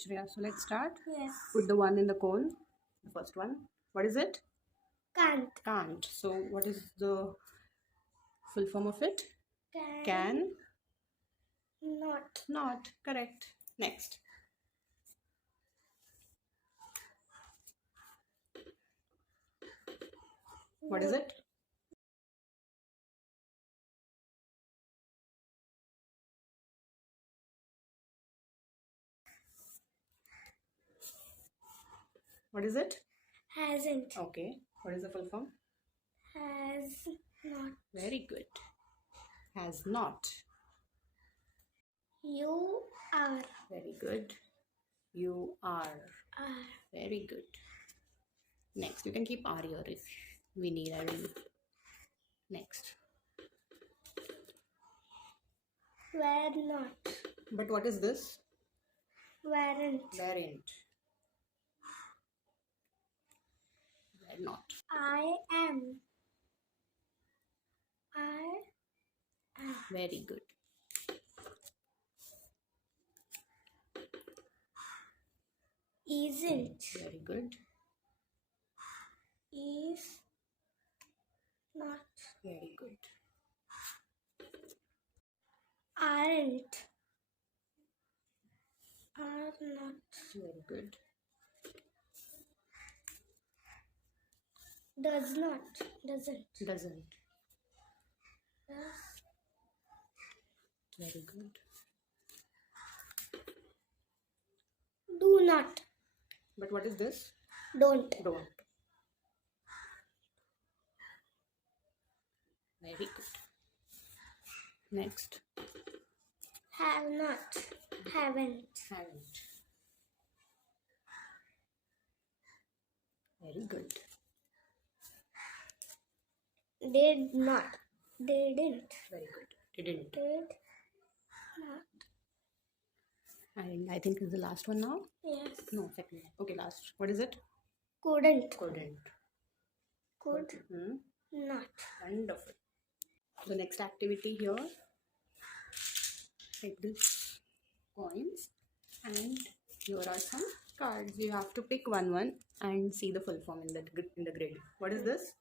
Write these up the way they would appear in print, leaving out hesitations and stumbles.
Shreya, so let's start. Yes. Put the one in the cone. The first one. What is it? Can't. Can't. So what is the full form of it? Can. Not. Not. Correct. Next. What is it? What is it? Hasn't. Okay. What is the full form? Has not. Very good. Has not. You are. Very good. You are. Are. Very good. Next, you can keep are here if we need. I will. Next. Were not. But what is this? Weren't. Weren't. Were not. I am. I am. Very good. Isn't. Very good. Is not. Very good. Aren't. Are not. Very good. Does not. Doesn't. Doesn't. Does. Very good. Do not. But what is this? Don't. Don't. Very good. Next. Have not. Haven't. Haven't. Very good. Did not. Didn't. Very good. Didn't. Did not. And I think is the last one now? Yes. No, second. Okay, last. What is it? Couldn't. Couldn't. Could not. Wonderful. The next activity here. Take this coins and here are some cards. You have to pick one and see the full form in the grid. What is this?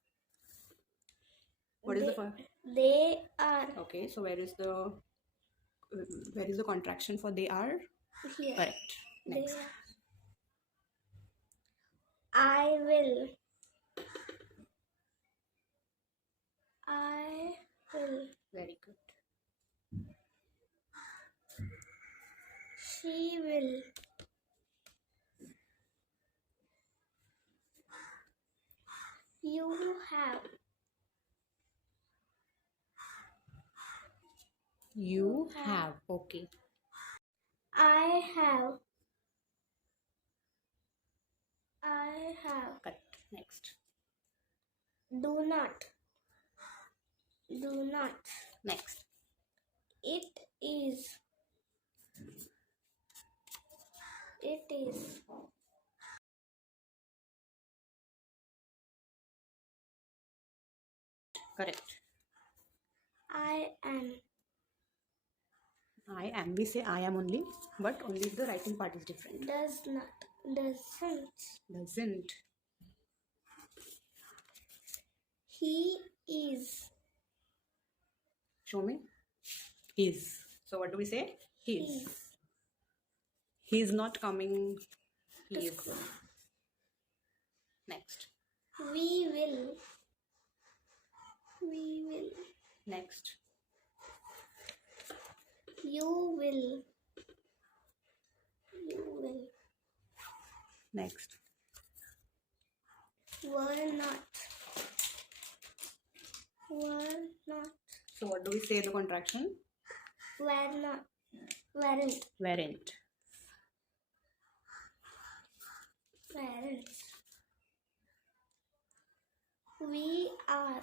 What is the first? They are. Okay, so where is the contraction for they are? Here. Correct. They Next. are. I will. I will. Very good. She will. You have. You have. Okay. I have. I have. Correct. Next. Do not. Do not. Next. It is. It is. Correct. I am. I am. We say I am only, but only if the writing part is different. Does not. Doesn't. Doesn't. He is. Show me. Is. So what do we say? Is. Is. He is not coming. He To is. school. Next. We will. We will. Next. You will. You will. Next. Were not. Were not. So what do we say in the contraction? Were not. Weren't. Weren't. Weren't. We are.